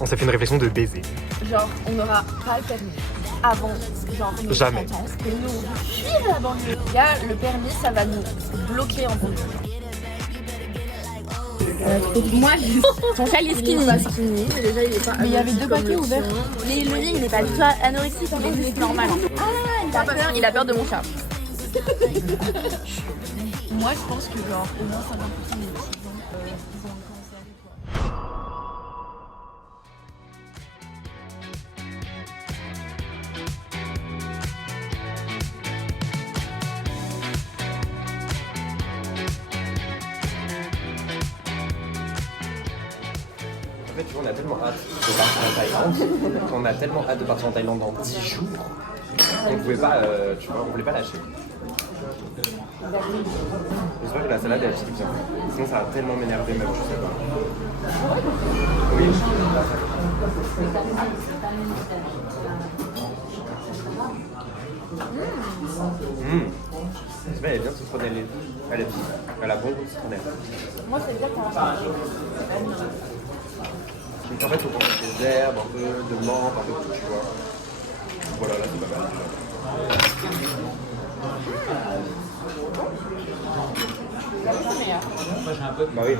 On s'est fait une réflexion de baiser. Genre, on n'aura pas le permis avant, genre, nos Jamais. 30 ans. Et nous, fuir la banlieue. Là, le permis, ça va nous bloquer en banlieue. Moi, ton châle est skinny. Skinny, mais déjà, il est pas. Mais il y avait deux paquets ouverts. Mais le lit, il n'est pas du tout anorexique, c'est normal. Ah, il a peur de mon chat. Moi, je pense que, genre, au moins 50% des étudiants, ils ont commencé à aller, quoi. En fait, tu vois, on a tellement hâte de partir en Thaïlande, on a tellement hâte de partir en Thaïlande dans 10 jours, qu'on pouvait pas, tu vois, on voulait pas lâcher. J'espère que la salade est petite bien. Sinon, ça va tellement m'énerver, même, je sais pas. Oui. C'est bien, elle est bien citronnelle. Elle est bien. Elle a bon goût citronnelle. Moi, c'est bien qu'on va. Donc en fait, il faut qu'on mette des herbes, un peu de menthe, un peu de tout, tu vois. Voilà, là, c'est pas mal déjà. Bah oui.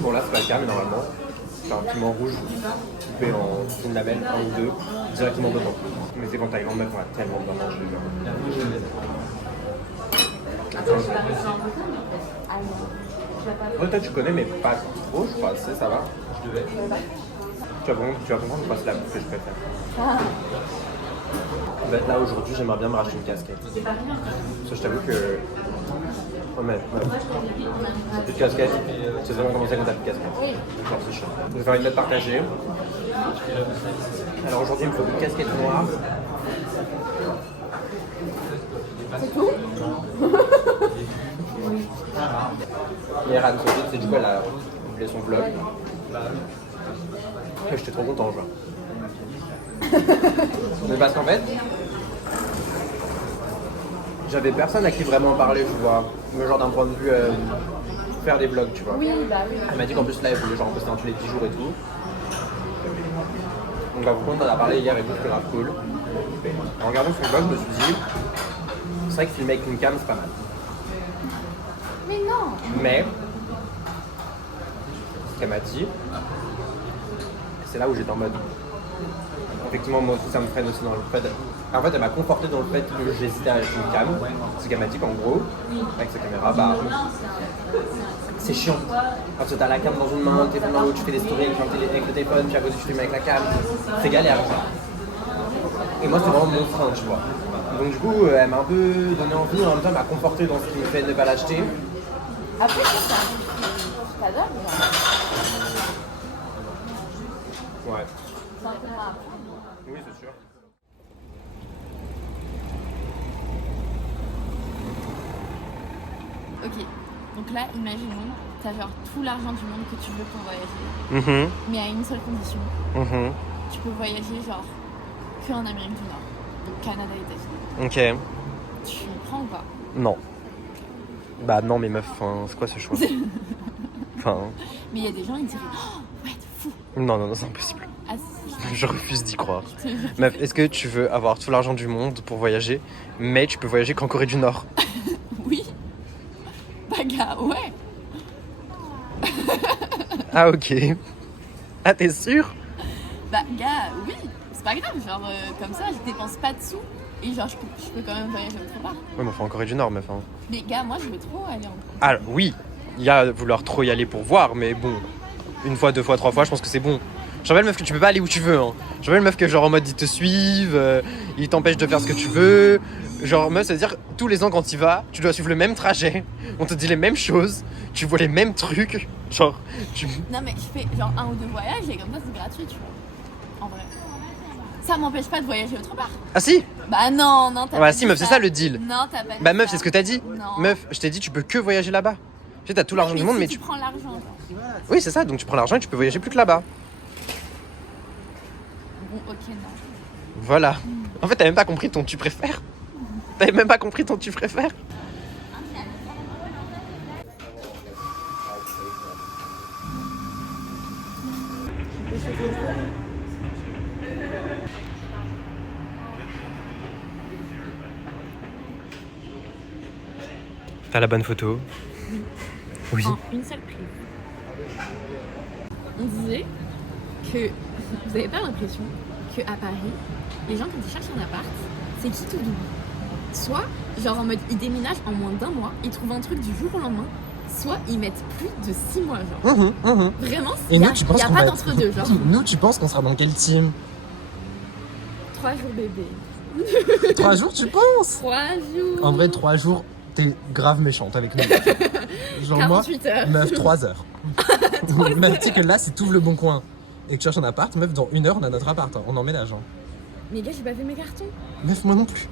Bon, là, c'est pas le cas, mais normalement, c'est un piment rouge coupé en une lamelle, un ou deux, directement dedans. Mais c'est qu'en Thaïlande, mec, on a tellement bien mangé. Toi, tu connais, mais pas trop, je crois, tu sais, ça va. Tu vas comprendre pourquoi c'est la bouffe que je préfère. En fait, là, aujourd'hui, j'aimerais bien me racheter une casquette. Parce que je t'avoue que... Oh, mais, c'est plus de casquette, c'est vraiment commencé quand t'as plus de casquette. Genre, c'est chiant. Je vais faire une note partagée. Alors aujourd'hui, il me faut une casquette noire. C'est tout? Et Anne-Sophie, c'est du coup, elle a fait son vlog. Et j'étais trop content, genre. Mais parce qu'en fait, j'avais personne à qui vraiment parler, tu vois. Mais genre d'un point de vue faire des vlogs, tu vois. Oui, bah oui. Elle m'a dit qu'en plus là, elle voulait genre en poster un tous les 10 jours et tout. Donc bah, on en a parlé hier et tout, c'était grave cool. En regardant son vlog, je me suis dit, c'est vrai que filmer avec une cam, c'est pas mal. Mais non. Mais, ce qu'elle m'a dit, c'est là où j'étais en mode... Effectivement, moi aussi, ça me freine aussi dans le fait... En fait, elle m'a conforté dans le fait que j'hésitais avec une cam. C'est qu'elle m'a dit qu'en gros, avec sa caméra, bah... C'est chiant. Parce que t'as la cam dans une main, le téléphone dans l'autre, tu fais des stories avec le téléphone, puis à côté tu filmes avec la cam. C'est galère, quoi. Et moi, c'est vraiment mon frein, tu vois. Donc du coup, elle m'a un peu donné envie, en même temps, elle m'a conforté dans ce qui me fait ne pas l'acheter. Après, ça, c'est un truc qui t'adore, genre. Ouais. C'est un peu à apprendre. Oui, c'est sûr. Ok, donc là, imaginons, t'as genre tout l'argent du monde que tu veux pour voyager, mais à une seule condition. Tu peux voyager genre que en Amérique du Nord, donc Canada et États-Unis. Ok. Tu prends ou pas? Non. Bah non, mais meuf, c'est quoi ce choix? Enfin... Mais il y a des gens, ils diraient oh, ouais, de fou. Non, c'est impossible. Ah, si. Je refuse d'y croire. Meuf, est-ce que tu veux avoir tout l'argent du monde pour voyager, mais tu peux voyager qu'en Corée du Nord? Oui. Bah gars, ouais. Ah ok. Ah t'es sûr? Bah gars, oui. C'est pas grave, genre comme ça, je dépense pas de sous. Et genre, je peux quand même voyager autre part. Ouais, mais enfin en Corée du Nord, meuf. Hein. Mais gars, moi, je veux trop aller en Corée. Ah oui, il y a vouloir trop y aller pour voir, mais bon, une fois, deux fois, trois fois, je pense que c'est bon. Je rappelle meuf que tu peux pas aller où tu veux. Hein. Je rappelle meuf que genre en mode ils te suivent, ils t'empêchent de faire ce que tu veux. Genre meuf, ça veut dire tous les ans quand tu vas, tu dois suivre le même trajet, on te dit les mêmes choses, tu vois les mêmes trucs. Genre, tu... Non mais je fais genre 1 ou 2 voyages et comme ça c'est gratuit, tu vois. En vrai. Ça m'empêche pas de voyager autre part. Ah si? Bah non, t'as Bah pas si dit meuf, ça. c'est ça le deal. Non, t'as pas dit Bah meuf, ça. c'est ce que t'as dit. Non. Meuf, je t'ai dit tu peux que voyager là-bas. Tu sais, t'as tout l'argent du monde, si mais tu prends l'argent. Genre. Oui, c'est ça, donc tu prends l'argent et tu peux voyager plus que là-bas. Bon, ok, non. Voilà. En fait, t'as même pas compris ton tu préfères. T'avais même pas compris ton tu préfères. T'as la bonne photo? Oui. En une seule prise. On disait que vous n'avez pas l'impression qu'à Paris, les gens quand ils cherchent un appart, c'est qui tout double. Soit, genre en mode ils déménagent en moins d'1 mois, ils trouvent un truc du jour au lendemain, soit ils mettent plus de 6 mois, genre. Vraiment, il n'y a, pas d'entre-deux, genre. Nous, tu penses qu'on sera dans quel team? 3 jours bébé. 3 jours, tu penses? 3 jours. En vrai, 3 jours, t'es grave méchante avec nous. Genre 48 moi, heures. meuf, 3 heures. Meuf, tu sais que là, si t'ouvres le bon coin et que tu cherches un appart, meuf, dans 1 heure, on a notre appart. Hein. On emménage. Hein. Mais gars, j'ai pas fait mes cartons. Meuf, moi non plus.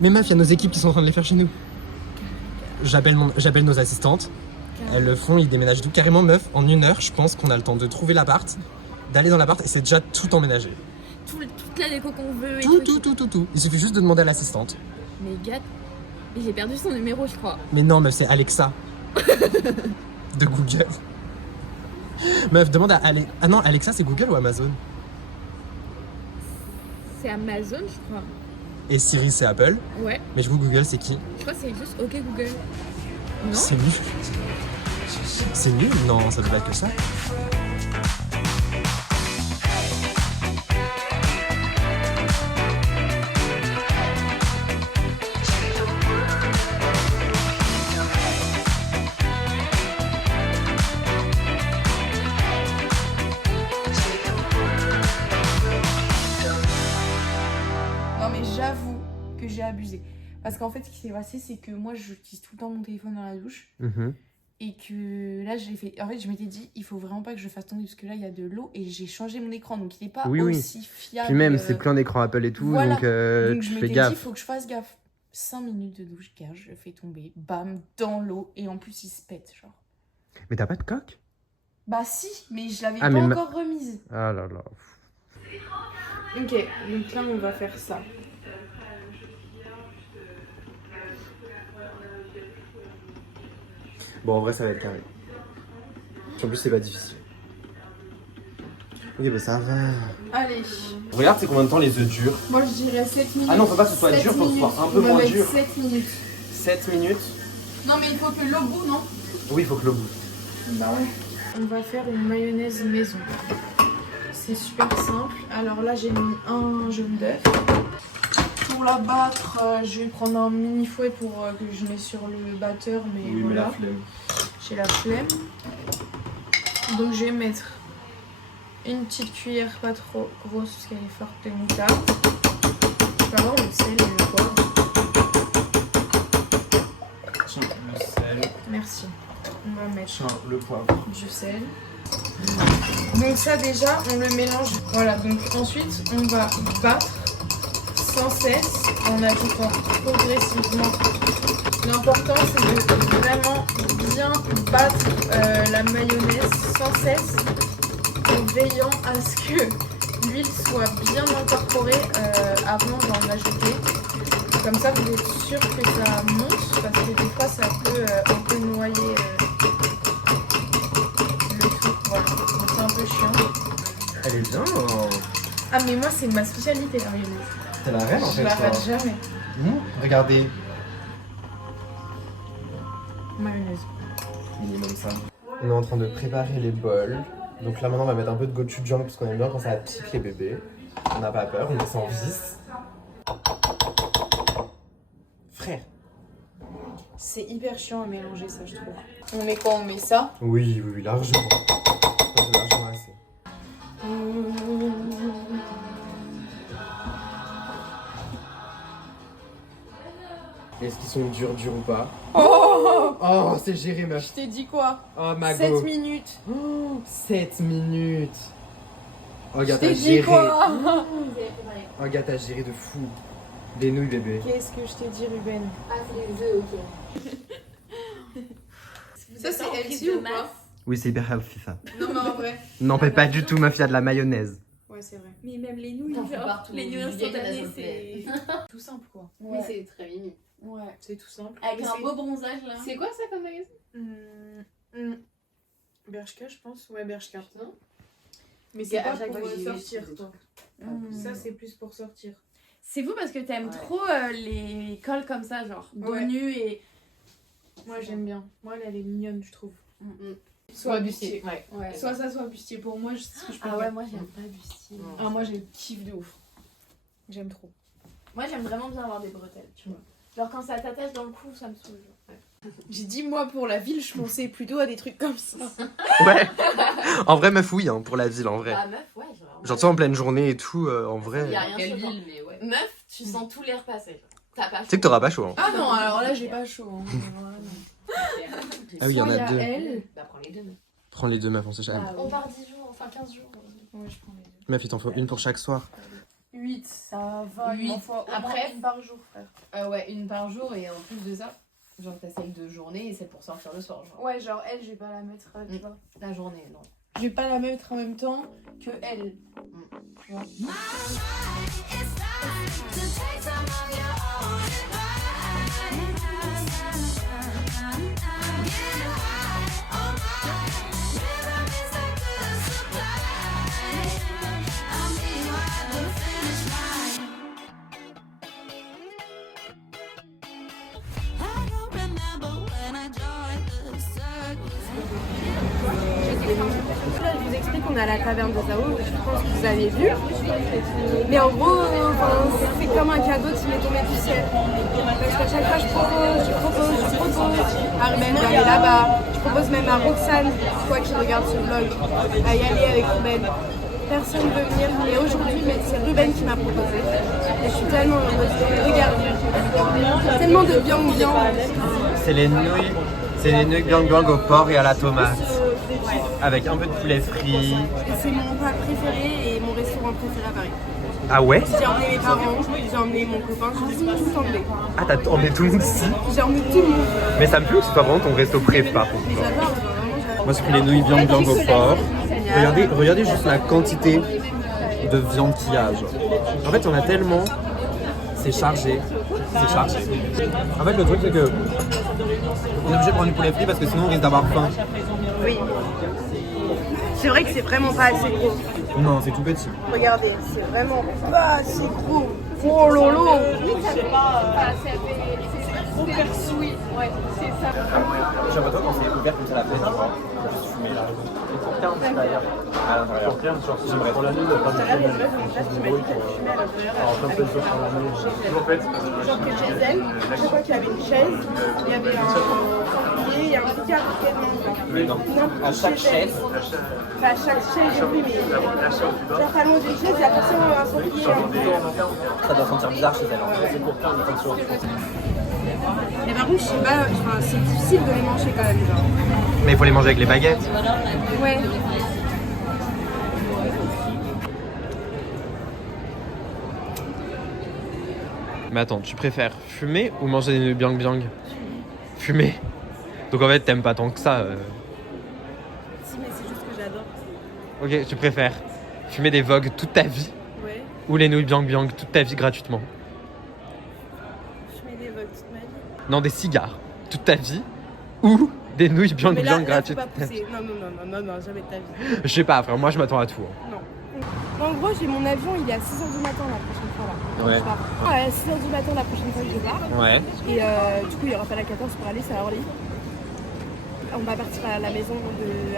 Mais meuf, il y a nos équipes qui sont en train de les faire chez nous. J'appelle nos assistantes. Elles le font, ils déménagent tout. Carrément, meuf, en 1 heure, je pense qu'on a le temps de trouver l'appart, d'aller dans l'appart et c'est déjà tout emménagé. Toute la déco qu'on veut et Tout. Il suffit juste de demander à l'assistante. Mais gars, j'ai perdu son numéro, je crois. Mais non, meuf, c'est Alexa. De Google. Meuf, demande à Alexa. Ah non, Alexa, c'est Google ou Amazon? C'est Amazon, je crois. Et Siri, c'est Apple. Ouais. Mais je vous Google, c'est qui? Je crois que c'est juste OK Google. Non? C'est nul. C'est nul? Non, ça peut pas être que ça. Non mais j'avoue que j'ai abusé. Parce qu'en fait, ce qui s'est passé, c'est que moi, j'utilise tout le temps mon téléphone dans la douche. Et que là, j'ai fait... En fait, je m'étais dit, il faut vraiment pas que je fasse tomber parce que là, il y a de l'eau et j'ai changé mon écran. Donc, il n'est pas aussi fiable. Puis même, c'est plein d'écrans Apple et tout, voilà. donc je tu m'étais fais dit, gaffe. il faut que je fasse gaffe. 5 minutes de douche, gars, je le fais tomber, bam, dans l'eau. Et en plus, il se pète, genre. Mais t'as pas de coque? Bah si, mais je l'avais Ah, pas mais encore remise. Ah là là. Ok, donc là, on va faire ça. Bon, en vrai, ça va être carré. En plus, c'est pas difficile. Ok, bah ça va. Allez. Regarde, c'est combien de temps les œufs durent? Moi, je dirais 7 minutes. Ah non, faut pas que ce soit dur, faut que ce soit un peu moins dur. 7 minutes. 7 minutes? Non, mais il faut que l'eau bout, non? Oui, il faut que l'eau bout. Bah ouais. On va faire une mayonnaise maison. C'est super simple. Alors là, j'ai mis un jaune d'œuf. Pour la battre, je vais prendre un mini fouet pour que je mette sur le batteur, mais Oui, mais voilà. la flemme. J'ai la flemme. Donc je vais mettre une petite cuillère pas trop grosse parce qu'elle est forte de moutarde. Je vais avoir le sel et le poivre. Tiens, le sel. Merci. On va mettre Tiens, le poivre. du sel. Donc ça déjà, on le mélange. Voilà, donc ensuite on va battre sans cesse en ajoutant progressivement. L'important c'est de vraiment bien battre la mayonnaise sans cesse en veillant à ce que l'huile soit bien incorporée avant d'en ajouter. Comme ça vous êtes sûr que ça monte parce que des fois ça peut un peu noyer le tout. Voilà, donc c'est un peu chiant. Elle est bien. Ah mais moi c'est ma spécialité la mayonnaise. T'es la reine en Je fait. la toi. rate jamais. Regardez. Mayonnaise. Minimum ça. On est en train de préparer les bols. Donc là maintenant on va mettre un peu de gochujang parce qu'on aime bien quand ça pique les bébés. On n'a pas peur, on met ça en vis. Frère. C'est hyper chiant à mélanger ça je trouve. On met quoi? On met ça. Oui, largement. C'est largement assez. Est-ce qu'ils sont durs ou pas? Oh, c'est géré meuf. Je t'ai dit quoi? Oh ma 7 go. minutes. Oh, 7 minutes. Oh gars, Je t'as t'ai dit géré. quoi? Oh gars, t'as géré de fou. Des nouilles bébé. Qu'est-ce que je t'ai dit Ruben? Ah, c'est les œufs, ok. Ça c'est healthy ou pas? Oui, c'est hyper healthy ça. Non mais en vrai. Non, pas du tout meuf, il y a de la mayonnaise. Ouais c'est vrai. Mais même les nouilles, T'en fous genre, partout. les nouilles Du instantanées, gâteau, c'est... Tout simple quoi. Oui, c'est très mimi. Ouais, c'est tout simple. Avec Mais un c'est- beau bronzage, là. C'est quoi ça comme magasin? Bershka je pense. Ouais Bershka. Non. Mais Et c'est à pas chaque pour fois que j'y vais, sortir, je fais des toi. Mmh. Ça, c'est plus pour sortir. C'est vous parce que t'aimes trop les cols comme ça, genre dos Ouais. nu et. Moi, j'aime bien. Moi, elle est mignonne, je trouve. Soit bustier. Ouais. Ouais. Soit ça, soit bustier. Pour moi, c'est ce que je Ah préfère. ouais, moi j'aime pas bustier. Ah, moi, j'ai le kiff de ouf. J'aime trop. Moi j'aime vraiment bien avoir des bretelles, tu vois. Genre quand ça t'attache dans le cou, ça me saoule. J'ai dit, moi, pour la ville, je pensais plutôt à des trucs comme ça. Ouais. En vrai, meuf, oui, hein, pour la ville, en vrai. Bah meuf, ouais, Genre, tu sais, en pleine journée et tout, en vrai. Y a rien Quelle chaud, genre. ville, mais ouais. Meuf, tu sens tout l'air passer. Genre. T'as pas chaud. Tu sais que t'auras pas chaud. Hein. Ah non, alors là, j'ai pas chaud. Hein. Ah oui, il y en Soit a deux. elle. Bah, prends les deux. Mais... Prends les deux, meuf, on sait jamais. On part 10 jours, enfin 15 jours. Ouais, je prends les deux. Meuf, il t'en faut une pour chaque soir. 8, ça va. Il m'en faut au moins Après, une par jour, frère. ouais, une par jour et en plus de ça, genre t'as celle de journée et celle pour sortir le soir. Genre. Ouais, genre elle, je vais pas la mettre, tu vois. La journée, non. Je vais pas la mettre en même temps que elle. Tu vois. Là, je vous explique qu'on est à la taverne de Zao, je pense que vous avez vu. Mais en gros, c'est comme un cadeau qui m'est tombé du ciel. Parce qu'à chaque fois, je propose. À Ruben d'aller là-bas. Je propose même à Roxane, toi qui regarde ce vlog, à y aller avec Ruben. Personne ne veut venir. Et aujourd'hui, c'est Ruben qui m'a proposé. Et je suis tellement heureuse. Regardez. Tellement de biang-biang. C'est les nouilles blanc au porc et à la tomate. Avec un peu de poulet frit. Et c'est mon plat préféré et mon restaurant préféré à Paris. Ah ouais? J'ai emmené mes parents, j'ai emmené mon copain, j'ai tout emmené. Ah, t'as emmené tout le monde ici? J'ai emmené tout le monde. Mais ça me plaît ou c'est pas vraiment ton resto préf par contre? Mais j'adore, genre, vraiment j'adore. Moi, j'ai pris les nouilles viande blanc au porc. Regardez juste la quantité de viande qu'il y a. Genre. En fait, on a tellement. C'est chargé. C'est chargé. En fait, le truc, c'est que. On est obligé de prendre du poulet frit parce que sinon, on risque d'avoir faim. Oui. C'est vrai que c'est vraiment pas assez gros. Non, c'est tout petit. Regardez, c'est vraiment pas assez gros. Oh lolo. J'ai l'impression quand c'est ouvert comme ça la fête, tu vois. Juste fumer là. Et pour terme, c'est d'ailleurs. À l'intérieur. J'aimerais trop. Genre que chez elle, je crois qu'il y avait une chaise, il y avait un sanglier, il y a un petit carré. Non. À chaque chaise. Bah, chaque chaise, j'ai vu, mais genre pas loin d'une chaise, il y a forcément un sanglier. Ça doit sentir bizarre chez elle. C'est pour terme, il faut que Mais par contre, je sais pas, enfin, c'est difficile de les manger quand même, genre. Mais il faut les manger avec les baguettes. Ouais. Mais attends, tu préfères fumer ou manger des nouilles biang biang? Fumer. Donc en fait, t'aimes pas tant que ça. Si, mais c'est juste que j'adore. Ok, tu préfères fumer des Vogue toute ta vie Ouais. ou les nouilles biang biang toute ta vie gratuitement? Je mets des vogues toute ma vie. Non, des cigares toute ta vie ou des nouilles biang Mais biang là, gratuites faut pas toute ta vie? pousser. Non, jamais de ta vie. Je sais pas, frère, moi je m'attends à tout. hein. Non. En gros, j'ai mon avion, il est à 6h du matin la prochaine fois là. Ouais. Je pars. À 6h du matin la prochaine fois que je pars. Ouais. Et du coup, il y aura pas la 14 pour aller, c'est à Orly. On va partir à la maison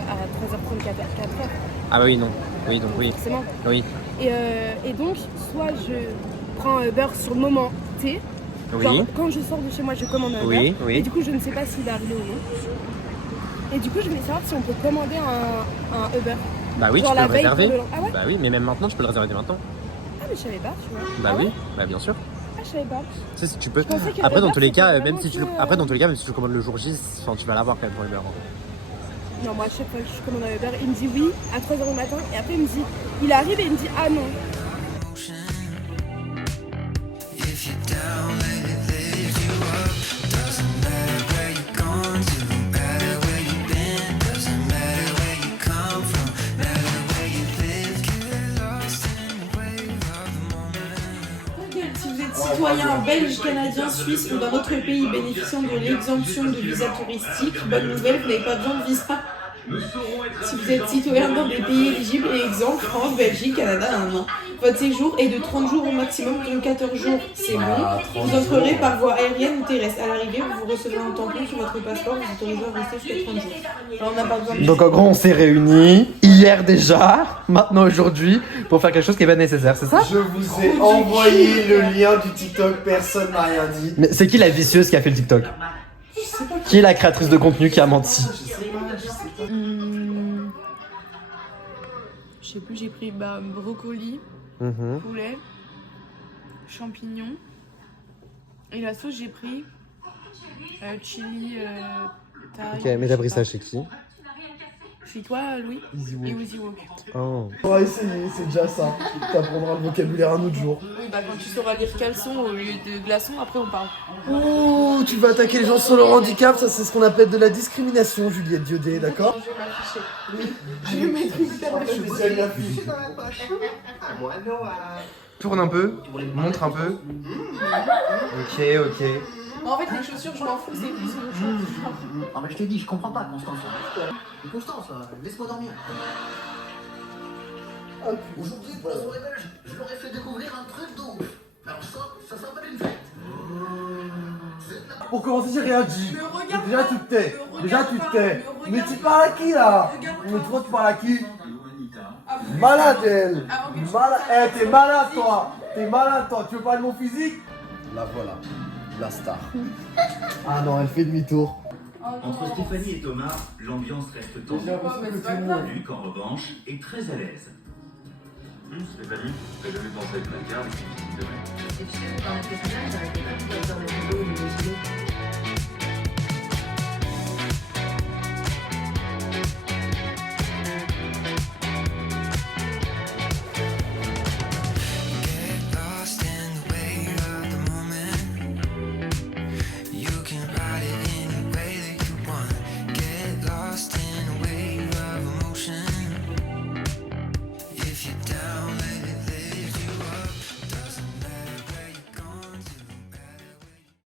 à 3h30, 4h. Ah bah oui, non. Oui, donc oui. Forcément. Oui. Et donc, soit je prends un Uber sur le moment T. Genre, quand je sors de chez moi, je commande un Uber. Oui. Et du coup, je ne sais pas s'il va arriver ou non. Et du coup, je voulais savoir si on peut commander un Uber. Bah oui, Genre tu peux la le veille réserver. pour le- Ah ouais. Bah oui, mais même maintenant, tu peux le réserver dès maintenant. Ah, mais je savais pas, tu vois. Bah Ah oui, ouais. bah bien sûr. Ah, je savais pas. Tu sais, si tu peux. Je pensais que Après, dans Uber, tous les cas, c'était même vraiment si tu que, Après, dans tous les cas, même si tu commandes le jour J, enfin, tu vas l'avoir quand même pour Uber. Non, moi, à chaque fois que je commande un Uber, il me dit oui à 3h du matin. Et après, il me dit, il arrive et il me dit ah non. Si vous êtes citoyen belge, canadien, suisse ou d'un autre pays bénéficiant de l'exemption de visa touristique, bonne nouvelle, vous n'avez pas besoin de visa Si vous êtes citoyen dans des pays éligibles et exempts, France, Belgique, Canada, votre séjour est de 30 jours au maximum, donc 14 jours, c'est bon. Vous entrerez par voie aérienne ou terrestre. À l'arrivée, vous recevrez un tampon sur votre passeport, vous autorisez à rester jusqu'à 30 jours. Alors, on n'a pas besoin de... Donc en gros, on s'est réunis hier déjà, maintenant aujourd'hui, pour faire quelque chose qui est pas nécessaire, c'est ça? Je vous ai envoyé le lien du TikTok, personne n'a rien dit. Mais c'est qui la vicieuse qui a fait le TikTok? Qui est la créatrice de contenu qui a menti? Je sais plus, j'ai pris brocoli, poulet, champignons. Et la sauce, j'ai pris chili, thaï. Ok, mais t'as pris ça chez qui? Chez toi, Louis? Et Easy Walk. Oh. On va essayer, c'est déjà ça. T'apprendras le vocabulaire un autre jour. Oui, bah quand tu sauras dire caleçon au lieu de glaçon, après on parle. Oh, tu vas attaquer les gens sur leur handicap, ça c'est ce qu'on appelle de la discrimination, Juliette Diodé, d'accord? Je vais m'afficher. Oui. Je vais mettre une Tourne un peu, montre un peu. Ok. En fait, les chaussures, je m'en fous, c'est plus une chose. Ah mais je t'ai dit, je comprends pas Constance. Constance, laisse-moi dormir. Aujourd'hui, pour la soirée belge, je leur ai fait découvrir un truc d'ouf. Alors ça s'appelle une fête. Pour commencer, j'ai rien dit. Me regarde Déjà pas, tu te tais. me Déjà regarde tu te pas, tais. me Mais regarde tu pas. parles à qui là? Regarde-moi. Mais toi tu parles à qui? Ah, vous- Malade elle. Ah, ok, je- Malade. Eh, t'es malade toi. T'es malade toi. Tu veux parler de mon physique? La voilà. La star. Ah non, elle fait demi-tour. Entre Stéphanie et Thomas, l'ambiance reste tendue. Luc, en revanche, est très à l'aise. Stéphanie, t'as jamais pensé avec ma carte? Et tu sais, dans le festival, j'arrêtais pas de dire dans les vidéos,